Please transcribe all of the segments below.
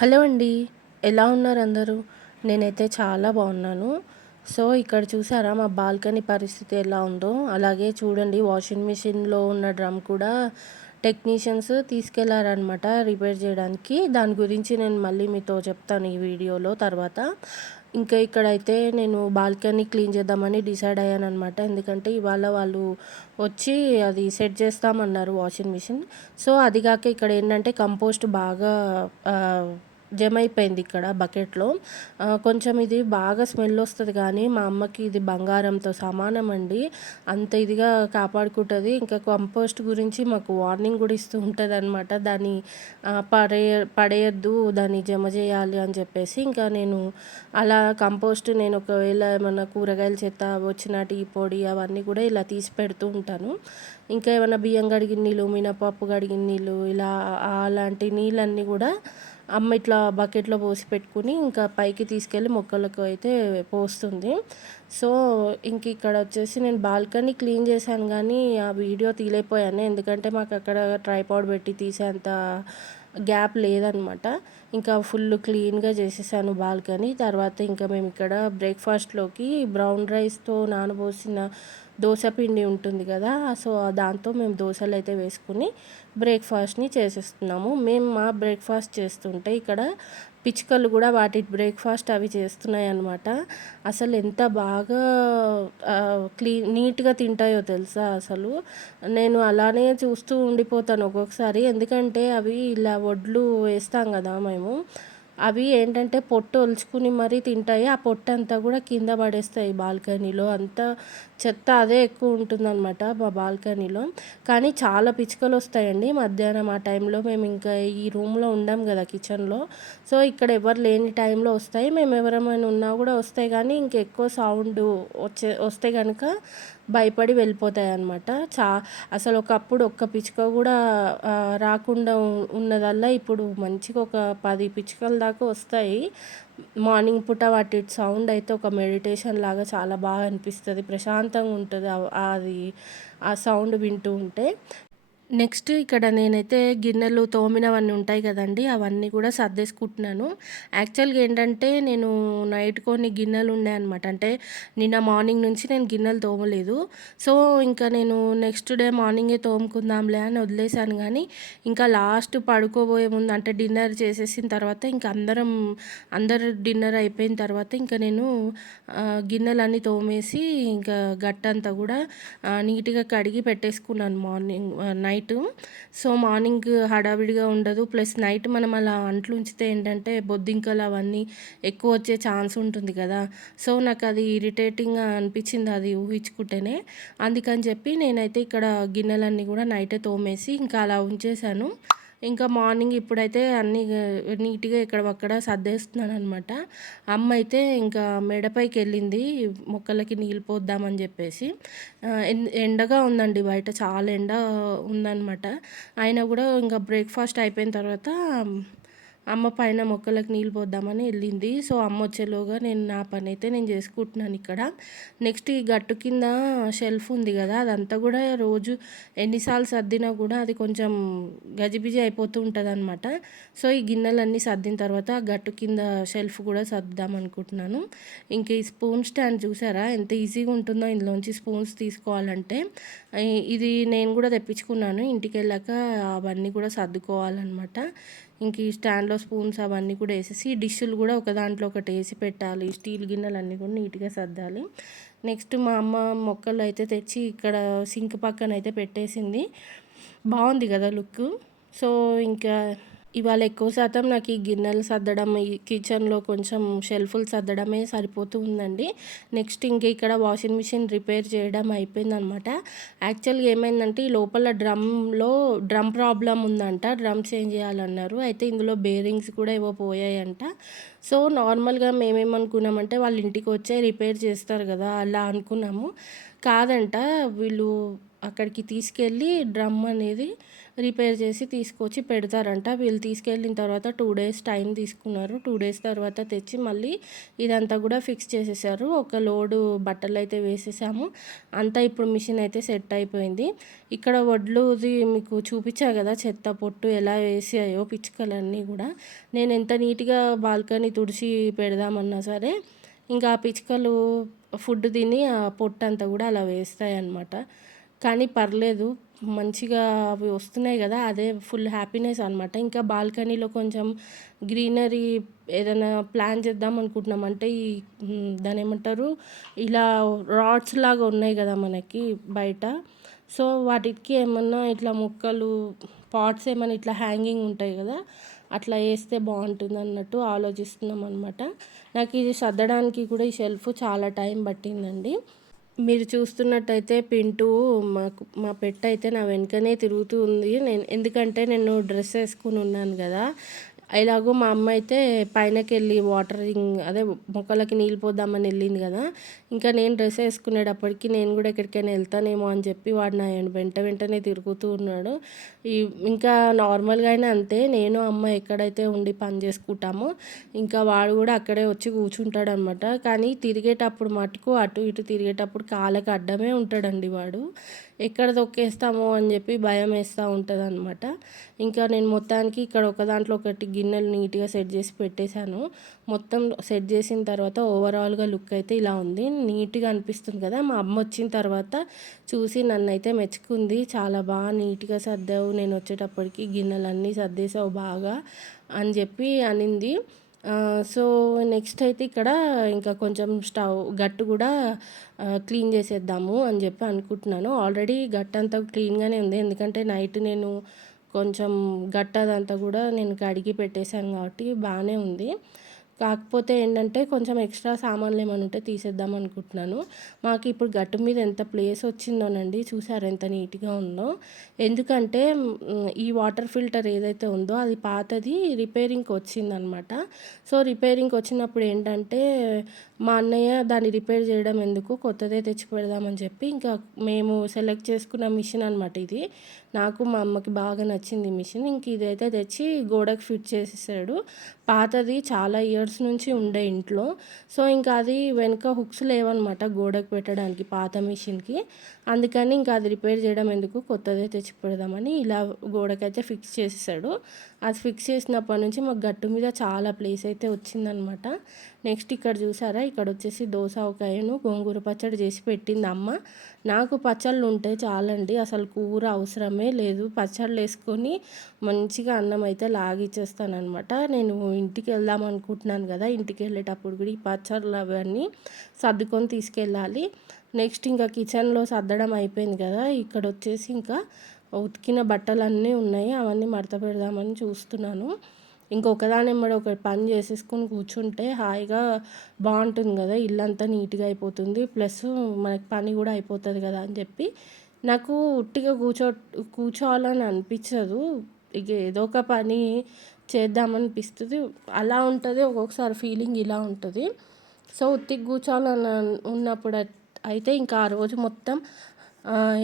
Hello అండి. ఎలా ఉన్నారు అందరూ? నేనైతే చాలా బాగున్నాను. సో, ఇక్కడ చూసారా మా బాల్కనీ పరిస్థితి ఎలా ఉందో? అలాగే చూడండి వాషింగ్ మిషన్‌లో ఉన్న డ్రమ్ కూడా టెక్నీషియన్స్ తీసుకెళ్లారనమాట రిపేర్ చేయడానికి. దాని గురించి నేను మళ్ళీ మీతో చెప్తాను ఈ వీడియోలో తర్వాత. ఇంకా ఇక్కడైతే నేను బాల్కనీ క్లీన్ చేద్దామని డిసైడ్ అయ్యాననమాట. ఎందుకంటే ఇవాళ వాళ్ళు వచ్చి అది సెట్ చేస్తామన్నారు వాషింగ్ మిషన్. సో, అది గాక ఇక్కడేంటంటే కంపోస్ట్ బాగా జమైపోయింది ఇక్కడ బకెట్‌లో. కొంచెం ఇది బాగా స్మెల్ వస్తది కానీ, మా అమ్మకి ఇది బంగారంతో సమానమండి. అంత ఇదిగా కాపాడుకుంటది. ఇంకా కంపోస్ట్ గురించి మాకు వార్నింగ్ గూడా ఇస్తూ ఉంటదనమాట. దాన్ని పడేయొద్దు, దాన్ని జమ జేయాలి అని చెప్పేసి. ఇంకా నేను అలా కంపోస్ట్ నేను ఒకవేళ ఏమన్నా కూరగాయల చెత్త వచ్చిన టీ పొడి అవన్నీ కూడా ఇలా తీసి పెడుతూ ఉంటాను. ఇంకా ఏమన్నా బియ్యం కడిగిన నీళ్ళు, మినపప్పు కడిగిన నీళ్ళు ఇలా అలాంటి నీళ్ళన్నీ కూడా అమ్మ ఇట్లా బకెట్‌లో పోసి పెట్టుకొని ఇంకా పైకి తీసుకెళ్ళి మొక్కలకు అయితే పోస్తుంది. సో, ఇంక ఇక్కడ వచ్చేసి నేను బాల్కనీ క్లీన్ చేశాను గానీ, ఆ వీడియో తీయలేకపోయాను. ఎందుకంటే మాకక్కడ ట్రైపాడ్ పెట్టి తీసేంత గ్యాప్ లేదనమాట. ఇంకా ఫుల్ క్లీన్‌గా చేసేసాను బాల్కనీ. తర్వాత ఇంకా మేమిక్కడ బ్రేక్‌ఫాస్ట్‌లోకి బ్రౌన్ రైస్‌తో నానబోసిన దోస పిండి ఉంటుంది కదా! సో, దాంతో మేము దోసలైతే వేసుకొని బ్రేక్‌ఫాస్ట్‌ని చేసేస్తున్నాము. మేము మా బ్రేక్‌ఫాస్ట్ చేస్తుంటే ఇక్కడ పిచ్చుకలు కూడా వాటి బ్రేక్‌ఫాస్ట్ అవి చేస్తున్నాయన్నమాట. అసలు ఎంత బాగా నీట్‌గా తింటాయో తెలుసా అసలు. నేను అలానే చూస్తూ ఉండిపోతాను ఒక్కొక్కసారి. ఎందుకంటే అవి ఇలా వడ్లు వేస్తాం కదా మేము. అవి ఏంటంటే పొట్టు ఒలుచుకుని మరీ తింటాయి. ఆ పొట్టంతా కూడా కింద పడేస్తాయి బాల్కనీలో. అంతా చెత్త అదే ఎక్కువ ఉంటుందన్నమాట మా బాల్కనీలో. కానీ చాలా పిచ్చుకలొస్తాయండి మధ్యాహ్నం ఆ టైంలో. మేము ఇంకా ఈ రూమ్‌లో ఉండం గదా కిచెన్‌లో. సో, ఇక్కడ ఎవరు లేని టైంలో వస్తాయి. మేము ఎవరైనా ఉన్నా కూడా వస్తాయి కానీ ఇంకెక్కువ సౌండు వస్తే గనుక భయపడి వెళ్ళిపోతాయన్నమాట. అసలు ఒకప్పుడు ఒక్క పిచ్చుక కూడా రాకుండా ఉన్నదల్లా ఇప్పుడు మంచిగా ఒక 10 పిచ్చుకల దాకా వస్తాయి. మార్నింగ్ పూట వాటి సౌండ్ అయితే ఒక మెడిటేషన్ లాగా చాలా బాగా అనిపిస్తది. ప్రశాంతంగా ఉంటది. అది ఆ సౌండ్ వింటూ ఉంటే. నెక్స్ట్ ఇక్కడ నేనైతే గిన్నెలు తోమినవన్నీ ఉంటాయి కదండీ! అవన్నీ కూడా సర్దేసుకుంటున్నాను. యాక్చువల్‌గా ఏంటంటే నేను నైట్ కొన్ని గిన్నెలు ఉన్నాయన్నమాట. అంటే నిన్న మార్నింగ్ నుంచి నేను గిన్నెలు తోమలేదు. సో, ఇంకా నేను నెక్స్ట్ డే మార్నింగే తోముకుందాంలే అని వదిలేసాను గానీ, ఇంకా లాస్ట్ పడుకోబోయే ముందు అంటే డిన్నర్ చేసేసిన తర్వాత ఇంక అందరు డిన్నర్ అయిపోయిన తర్వాత ఇంక నేను గిన్నెలన్నీ తోమేసి ఇంకా గట్టంతా కూడా నీట్‌గా కడిగి పెట్టేసుకున్నాను నైటు. సో, మార్నింగ్ హడావిడిగా ఉండదు. ప్లస్ నైట్ మనం అలా అంట్లు ఉంచితే ఏంటంటే బొద్దింకలు అవన్నీ ఎక్కువ వచ్చే ఛాన్స్ ఉంటుంది కదా! సో, నాకది ఇరిటేటింగ్‌గా అనిపించింది అది ఊహించుకుంటేనే. అందుకని చెప్పి నేనైతే ఇక్కడ గిన్నెలన్నీ కూడా నైటే తోమేసి ఇంకా అలా ఉంచేశాను. ఇంకా మార్నింగ్ ఇప్పుడైతే అన్నీ నీట్‌గా ఎక్కడివక్కడ సర్దేస్తున్నాననమాట. అమ్మ అయితే ఇంకా మేడపైకెళ్ళింది మొక్కలకి నీళ్ళు పోద్దామని చెప్పేసి. ఎండగా ఉందండి బయట చాలా ఎండ ఉందనమాట. అయినా కూడా ఇంకా బ్రేక్‌ఫాస్ట్ అయిపోయిన తర్వాత అమ్మ పైన మొక్కలకు నీళ్ళు పోద్దామని వెళ్ళింది. సో, అమ్మ వచ్చేలోగా నా పనైతే నేను చేసుకుంటున్నాను ఇక్కడ. నెక్స్ట్ ఈ గట్టు కింద షెల్ఫ్ ఉంది కదా! అదంతా కూడా రోజు ఎన్నిసార్లు సర్దినా కూడా అది కొంచెం గజిబిజి అయిపోతూ ఉంటదనమాట. సో, ఈ గిన్నెలన్నీ సర్దిన తర్వాత ఆ గట్టు కింద షెల్ఫ్ కూడా సర్దుదాం అనుకుంటున్నాను. ఇంక ఈ స్పూన్ స్టాండ్ చూసారా ఎంత ఈజీగా ఉంటుందో ఇందులోంచి స్పూన్స్ తీసుకోవాలంటే. ఇది నేను కూడా తెప్పించుకున్నాను. ఇంటికెళ్ళాక అవన్నీ కూడా సర్దుకోవాలనమాట. ఇంక ఈ స్టాండ్‌లో స్పూన్స్ అవన్నీ కూడా ఏసేసి, డిష్‌లు కూడా ఒక దాంట్లో ఒకటి ఏసి పెట్టాలి. స్టీల్ గిన్నెలన్నీ కూడా నీట్‌గా సర్దాలి. నెక్స్ట్ మా అమ్మ మొక్కలైతే తెచ్చి ఇక్కడ సింక్ పక్కనైతే పెట్టేసింది. బావుంది గదా లుక్కు. సో, ఇంకా ఇవాళ ఎక్కువ శాతం నాకు ఈ గిన్నెలు సర్దడం, ఈ కిచెన్‌లో కొంచెం షెల్ఫులు సర్దడమే సరిపోతూ ఉందండి. నెక్స్ట్ ఇంక ఇక్కడ వాషింగ్ మిషన్ రిపేర్ చేయడం అయిపోయిందనమాట. యాక్చువల్‌గా ఏమైందంటే ఈ లోపల డ్రమ్ ప్రాబ్లమ్ ఉందంట. డ్రమ్ చేంజ్ చేయాలన్నారు. అయితే ఇందులో బేరింగ్స్ కూడా ఏవో పోయాయంట. సో, నార్మల్‌గా మేమేమనుకున్నామంటే వాళ్ళ ఇంటికి వచ్చే రిపేర్ చేస్తారు కదా! అలా అనుకున్నాము. కాదంట వీళ్ళు అక్కడికి తీసుకెళ్ళి డ్రమ్ అనేది రిపేర్ చేసి తీసుకొచ్చి పెడతారంట. వీళ్ళు తీసుకెళ్ళిన తర్వాత 2 డేస్ టైం తీసుకున్నారు. 2 డేస్ తర్వాత తెచ్చి మళ్ళీ ఇదంతా కూడా ఫిక్స్ చేసేసారు. ఒక లోడు బట్టలైతే వేసేసాము. అంతా ఇప్పుడు మిషన్ అయితే సెట్ అయిపోయింది. ఇక్కడ వడ్లుది మీకు చూపించా కదా, చెత్త పొట్టు ఎలా వేసాయో పిచ్చుకలన్నీ కూడా. నేను ఎంత నీట్గా బాల్కనీ తుడిచి పెడదామన్నా సరే ఇంకా ఆ పిచ్చుకలు ఫుడ్ తిని ఆ పొట్టంతా కూడా అలా వేస్తాయన్నమాట. కానీ పర్లేదు, మంచిగా అవి వస్తున్నాయి కదా, అదే ఫుల్ హ్యాపీనెస్ అనమాట. ఇంకా బాల్కనీలో కొంచెం గ్రీనరీ ఏదైనా ప్లాన్ చేద్దాం అనుకుంటున్నాం. అంటే ఈ దాని ఏమంటారు, ఇలా రాడ్స్ లాగా ఉన్నాయి కదా మనకి బయట. సో వాటికి ఏమన్నా ఇట్లా మొక్కలు పాట్స్ ఏమైనా ఇట్లా హ్యాంగింగ్ ఉంటాయి కదా, అట్లా వేస్తే బాగుంటుంది అన్నట్టు ఆలోచిస్తున్నాం అనమాట. నాకు ఇది సర్దడానికి కూడా ఈ షెల్ఫ్ చాలా టైం పట్టిందండి. మీరు చూస్తున్నట్టయితే పింటూ మా పెట్ అయితే నా వెనుకనే తిరుగుతూ ఉంది. ఎందుకంటే నేను డ్రెస్ వేసుకుని ఉన్నాను కదా. ఎలాగో మా అమ్మ అయితే పైనకెళ్ళి వాటరింగ్ అదే మొక్కలకి నీళ్ళు పోద్దామని వెళ్ళింది కదా. ఇంకా నేను డ్రెస్ వేసుకునేటప్పటికి నేను కూడా ఎక్కడికైనా వెళ్తానేమో అని చెప్పి వాడు నా వెంటనే తిరుగుతూ ఉన్నాడు. ఇంకా నార్మల్గా అయినా అంతే, నేను అమ్మ ఎక్కడైతే ఉండి పని చేసుకుంటామో ఇంకా వాడు కూడా అక్కడే వచ్చి కూర్చుంటాడు అనమాట. కానీ తిరిగేటప్పుడు మటుకు అటు ఇటు తిరిగేటప్పుడు కాళ్ళకి అడ్డమే ఉంటాడండి వాడు. ఎక్కడ తొక్కేస్తామో అని చెప్పి భయం వేస్తూ ఉంటుంది అనమాట. ఇంకా నేను మొత్తానికి ఇక్కడ ఒక దాంట్లో ఒకటి గిన్నెలు నీట్గా సెట్ చేసి పెట్టేశాను. మొత్తం సెట్ చేసిన తర్వాత ఓవరాల్గా లుక్ అయితే ఇలా ఉంది. నీట్గా అనిపిస్తుంది కదా. మా అమ్మ వచ్చిన తర్వాత చూసి నన్ను అయితే మెచ్చుకుంది. చాలా బాగా నీట్గా సర్దావు, నేను వచ్చేటప్పటికి గిన్నెలన్నీ సర్దేసావు బాగా అని చెప్పి అనింది. సో నెక్స్ట్ అయితే ఇక్కడ ఇంకా కొంచెం గట్టు కూడా క్లీన్ చేసేద్దాము అని చెప్పి అనుకుంటున్నాను. ఆల్రెడీ గట్టు అంతా క్లీన్గానే ఉంది, ఎందుకంటే నైట్ నేను కొంచెం గట్టు అదంతా కూడా నేను కడిగి పెట్టేశాను కాబట్టి బాగానే ఉంది. కాకపోతే ఏంటంటే కొంచెం ఎక్స్ట్రా సామాన్లు ఏమైనా ఉంటే తీసేద్దాం అనుకుంటున్నాను. మాకు ఇప్పుడు గట్టు మీద ఎంత ప్లేస్ వచ్చిందోనండి, చూసారు ఎంత నీట్గా ఉందో. ఎందుకంటే ఈ వాటర్ ఫిల్టర్ ఏదైతే ఉందో అది పాతది రిపేరింగ్కి వచ్చిందనమాట. సో రిపేరింగ్కి వచ్చినప్పుడు ఏంటంటే మా అన్నయ్య దాన్ని రిపేర్ చేయడం ఎందుకు, కొత్తదే తెచ్చి పెడదామని చెప్పి ఇంకా మేము సెలెక్ట్ చేసుకున్న మిషన్ అనమాట ఇది. నాకు మా అమ్మకి బాగా నచ్చింది మిషన్. ఇంక ఇదైతే తెచ్చి గోడకు ఫిట్ చేసేసాడు. పాతది చాలా ఇయర్స్ నుంచి ఉండే ఇంట్లో. సో ఇంకా అది వెనుక హుక్స్ లేవన్నమాట గోడకు పెట్టడానికి పాత మిషన్కి. అందుకని ఇంకా అది రిపేర్ చేయడం ఎందుకు, కొత్తదే తెచ్చి పెడదామని ఇలా గోడకైతే ఫిక్స్ చేసేసాడు. అది ఫిక్స్ చేసినప్పటి నుంచి మాకు గట్టు మీద చాలా ప్లేస్ అయితే వచ్చిందనమాట. నెక్స్ట్ ఇక్కడ చూసారా, ఇక్కడ వచ్చేసి దోసకాయను గోంగూర పచ్చడి చేసి పెట్టింది అమ్మ. నాకు పచ్చళ్ళు ఉంటే చాలండి, అసలు కూర అవసరమే లేదు. పచ్చళ్ళు వేసుకొని మంచిగా అన్నం అయితే లాగిచ్చేస్తానమాట. నేను ఇంటికి వెళ్దాం అనుకుంటున్నాను కదా, ఇంటికి వెళ్ళేటప్పుడు కూడా ఈ పచ్చళ్ళు అవన్నీ సర్దుకొని తీసుకెళ్ళాలి. నెక్స్ట్ ఇంకా కిచెన్లో సర్దడం అయిపోయింది కదా, ఇక్కడ వచ్చేసి ఇంకా ఉతికిన బట్టలన్నీ ఉన్నాయి, అవన్నీ మడత పెడదామని చూస్తున్నాను. ఇంకొకదానెమ్మడి ఒక పని చేసేసుకొని కూర్చుంటే హాయిగా బాగుంటుంది కదా, ఇల్లంతా నీట్గా అయిపోతుంది, ప్లస్ మనకి పని కూడా అయిపోతుంది కదా అని చెప్పి నాకు ఉట్టిగా కూర్చోవాలని అనిపించదు. ఇక ఏదో ఒక పని చేద్దామనిపిస్తుంది, అలా ఉంటుంది ఒక్కొక్కసారి ఫీలింగ్ ఇలా ఉంటుంది. సో ఉత్తిగా కూర్చోవాలని ఉన్నప్పుడు అయితే ఇంకా ఆ రోజు మొత్తం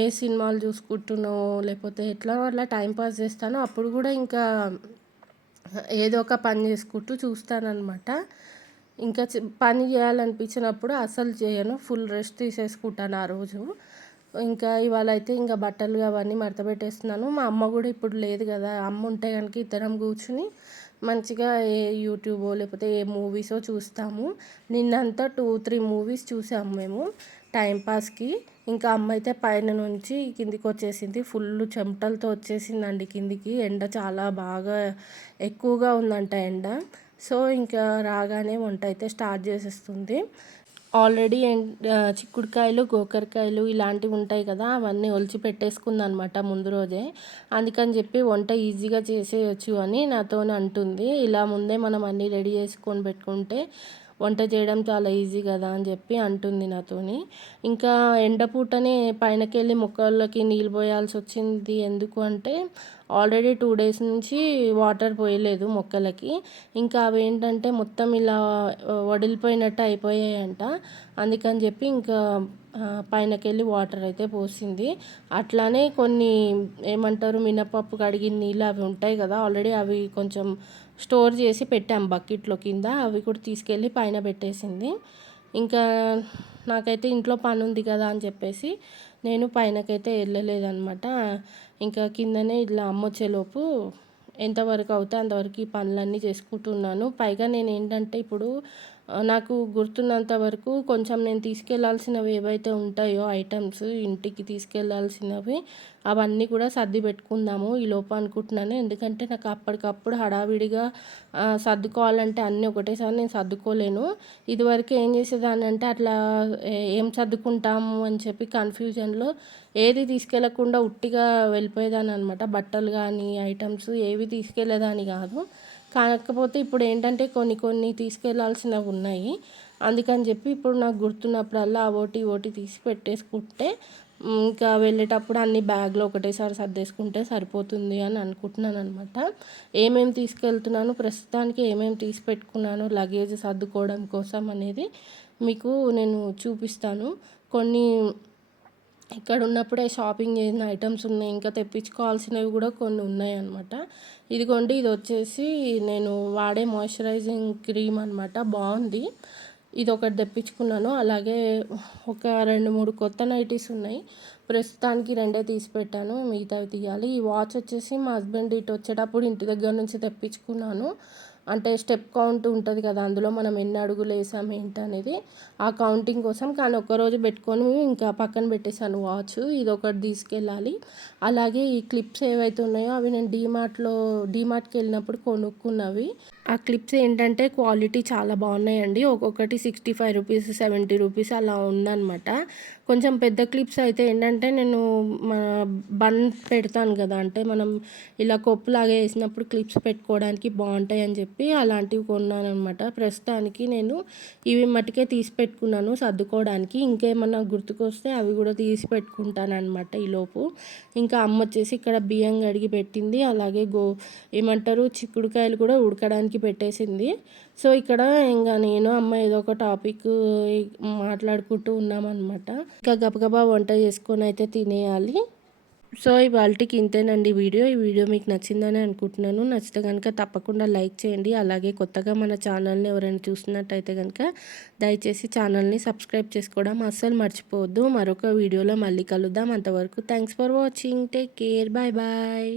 ఏ సినిమాలు చూసుకుంటున్నో లేకపోతే ఎట్లా అట్లా టైంపాస్ చేస్తానో అప్పుడు కూడా ఇంకా ఏదో ఒక పని చేసుకుంటూ చూస్తానన్నమాట. ఇంకా పని చేయాలనిపించినప్పుడు అసలు చేయను, ఫుల్ రెస్ట్ తీసేసుకుంటాను ఆ రోజు. ఇంకా ఇవాళ అయితే ఇంకా బట్టలు అవన్నీ మడత పెట్టేస్తున్నాను. మా అమ్మ కూడా ఇప్పుడు లేదు కదా, అమ్మ ఉంటే కనుక ఇద్దరం కూర్చుని మంచిగా ఏ యూట్యూబో లేకపోతే ఏ మూవీసో చూస్తాము. నిన్నంతా 2-3 మూవీస్ చూసాము మేము టైంపాస్కి. ఇంకా అమ్మ అయితే పైన నుంచి కిందికి వచ్చేసింది, ఫుల్ చెమటలతో వచ్చేసిందండి కిందికి. ఎండ చాలా బాగా ఎక్కువగా ఉందంట ఎండ. సో ఇంకా రాగానే వంట అయితే స్టార్ట్ చేసేస్తుంది. ఆల్రెడీ చిక్కుడుకాయలు గోకరకాయలు ఇలాంటివి ఉంటాయి కదా, అవన్నీ ఒలిచి పెట్టేసుకుందనమాట ముందు రోజే. అందుకని చెప్పి వంట ఈజీగా చేసేయచ్చు అని నాతో అంటుంది. ఇలా ముందే మనం అన్నీ రెడీ చేసుకొని పెట్టుకుంటే వంట చేయడం చాలా ఈజీ కదా అని చెప్పి అంటుంది నాతోని. ఇంకా ఎండపూటనే పైనకెళ్ళి మొక్కలకి నీళ్ళు పోయాల్సి వచ్చింది. ఎందుకు అంటే ఆల్రెడీ 2 డేస్ నుంచి వాటర్ పోయలేదు మొక్కలకి. ఇంకా అవేంటంటే మొత్తం ఇలా వడిలిపోయినట్టు అయిపోయాయంట. అందుకని చెప్పి ఇంకా పైనకెళ్ళి వాటర్ అయితే పోసింది. అట్లానే కొన్ని ఏమంటారు మినపప్పు కడిగిన నీళ్ళు అవి ఉంటాయి కదా, ఆల్రెడీ అవి కొంచెం స్టోర్ చేసి పెట్టాం బకెట్లో కింద. అవి కూడా తీసుకెళ్ళి పైన పెట్టేసింది. ఇంకా నాకైతే ఇంట్లో పని ఉంది కదా అని చెప్పేసి నేను పైనకైతే వెళ్ళలేదన్నమాట. ఇంకా కిందనే ఇట్లా అమ్మొచ్చేలోపు ఎంతవరకు అవుతే అంతవరకు ఈ పనులన్నీ చేసుకుంటున్నాను. పైగా నేను ఏంటంటే ఇప్పుడు నాకు గుర్తున్నంత వరకు కొంచెం నేను తీసుకెళ్లాల్సినవి ఏవైతే ఉంటాయో ఐటమ్స్ ఇంటికి తీసుకెళ్లాల్సినవి అవన్నీ కూడా సర్ది పెట్టుకుందాము ఈలోపు అనుకుంటున్నాను. ఎందుకంటే నాకు అప్పటికప్పుడు హడావిడిగా సర్దుకోవాలంటే అన్నీ ఒకటేసారి నేను సర్దుకోలేను. ఇదివరకు ఏం చేసేదాన్ని అంటే అట్లా ఏం సర్దుకుంటాము అని చెప్పి కన్ఫ్యూజన్లో ఏది తీసుకెళ్లకుండా ఉట్టిగా వెళ్ళిపోయేదాన్ని అనమాట. బట్టలు కానీ ఐటమ్స్ ఏవి తీసుకెళ్లేదాన్ని కాదు. కాకపోతే ఇప్పుడు ఏంటంటే కొన్ని తీసుకెళ్లాల్సినవి ఉన్నాయి. అందుకని చెప్పి ఇప్పుడు నాకు గుర్తున్నప్పుడల్లా ఓటి తీసి పెట్టేసుకుంటే ఇంకా వెళ్ళేటప్పుడు అన్ని బ్యాగ్లో ఒకటేసారి సర్దేసుకుంటే సరిపోతుంది అని అనుకుంటున్నాను అనమాట. ఏమేమి తీసుకెళ్తున్నాను, ప్రస్తుతానికి ఏమేమి తీసి పెట్టుకున్నాను లగేజ్ సర్దుకోవడం కోసం అనేది మీకు నేను చూపిస్తాను. కొన్ని ఇక్కడ ఉన్నప్పుడే షాపింగ్ చేసిన ఐటమ్స్ ఉన్నాయి, ఇంకా తెప్పించుకోవాల్సినవి కూడా కొన్ని ఉన్నాయి అన్నమాట. ఇదిగోండి, ఇది వచ్చేసి నేను వాడే మాయిశ్చరైజింగ్ క్రీమ్ అనమాట. బాగుంది. ఇది ఒకటి తెప్పించుకున్నాను. అలాగే ఒక 2-3 కొత్త నైటీస్ ఉన్నాయి. ప్రస్తుతానికి 2 తీసి పెట్టాను, మిగతావి తీయాలి. ఈ వాచ్ వచ్చేసి మా హస్బెండ్ ఇటు వచ్చేటప్పుడు ఇంటి దగ్గర నుంచి తెప్పించుకున్నాను. అంటే స్టెప్ కౌంట్ ఉంటుంది కదా, అందులో మనం ఎన్ని అడుగులు వేసాం ఏంటనేది ఆ కౌంటింగ్ కోసం. కానీ ఒక్కరోజు పెట్టుకొని ఇంకా పక్కన పెట్టేశాను వాచ్. ఇది ఒకటి తీసుకెళ్ళాలి. అలాగే ఈ క్లిప్స్ ఏవైతే ఉన్నాయో అవి నేను డీమార్ట్కి వెళ్ళినప్పుడు కొనుక్కున్నవి. ఆ క్లిప్స్ ఏంటంటే క్వాలిటీ చాలా బాగున్నాయండి. ఒక్కొక్కటి 65 రూపీస్, 70 రూపీస్ అలా ఉందన్నమాట. కొంచెం పెద్ద క్లిప్స్ అయితే ఏంటంటే నేను బన్ పెడతాను కదా, అంటే మనం ఇలా కొప్పులాగా వేసినప్పుడు క్లిప్స్ పెట్టుకోవడానికి బాగుంటాయి అని చెప్పి అలాంటివి కొన్నాను అనమాట. ప్రస్తుతానికి నేను ఇవి మట్టుకే తీసి పెట్టుకున్నాను సర్దుకోవడానికి. ఇంకేమన్నా గుర్తుకొస్తే అవి కూడా తీసి పెట్టుకుంటాను అనమాట ఈలోపు. ఇంకా అమ్మ వచ్చేసి ఇక్కడ బియ్యం కడిగి పెట్టింది. అలాగే ఏమంటారు చిక్కుడుకాయలు కూడా ఉడకడానికి పెట్టేసింది. సో ఇక్కడ ఇంకా నేను అమ్మ ఏదో ఒక టాపిక్ మాట్లాడుకుంటూ ఉన్నామన్నమాట. ఇంకా గబగబా వంట చేసుకొని అయితే తినేయాలి. సో ఇవాళకి ఇంతేనండి వీడియో. ఈ వీడియో మీకు నచ్చిందని అనుకుంటున్నాను. నచ్చితే కనుక తప్పకుండా లైక్ చేయండి. అలాగే కొత్తగా మన ఛానల్ని ఎవరైనా చూస్తున్నట్టయితే కనుక దయచేసి ఛానల్ని సబ్స్క్రైబ్ చేసుకోవడం అస్సలు మర్చిపోవద్దు. మరొక వీడియోలో మళ్ళీ కలుద్దాం. అంతవరకు thanks for watching. Take care. Bye bye.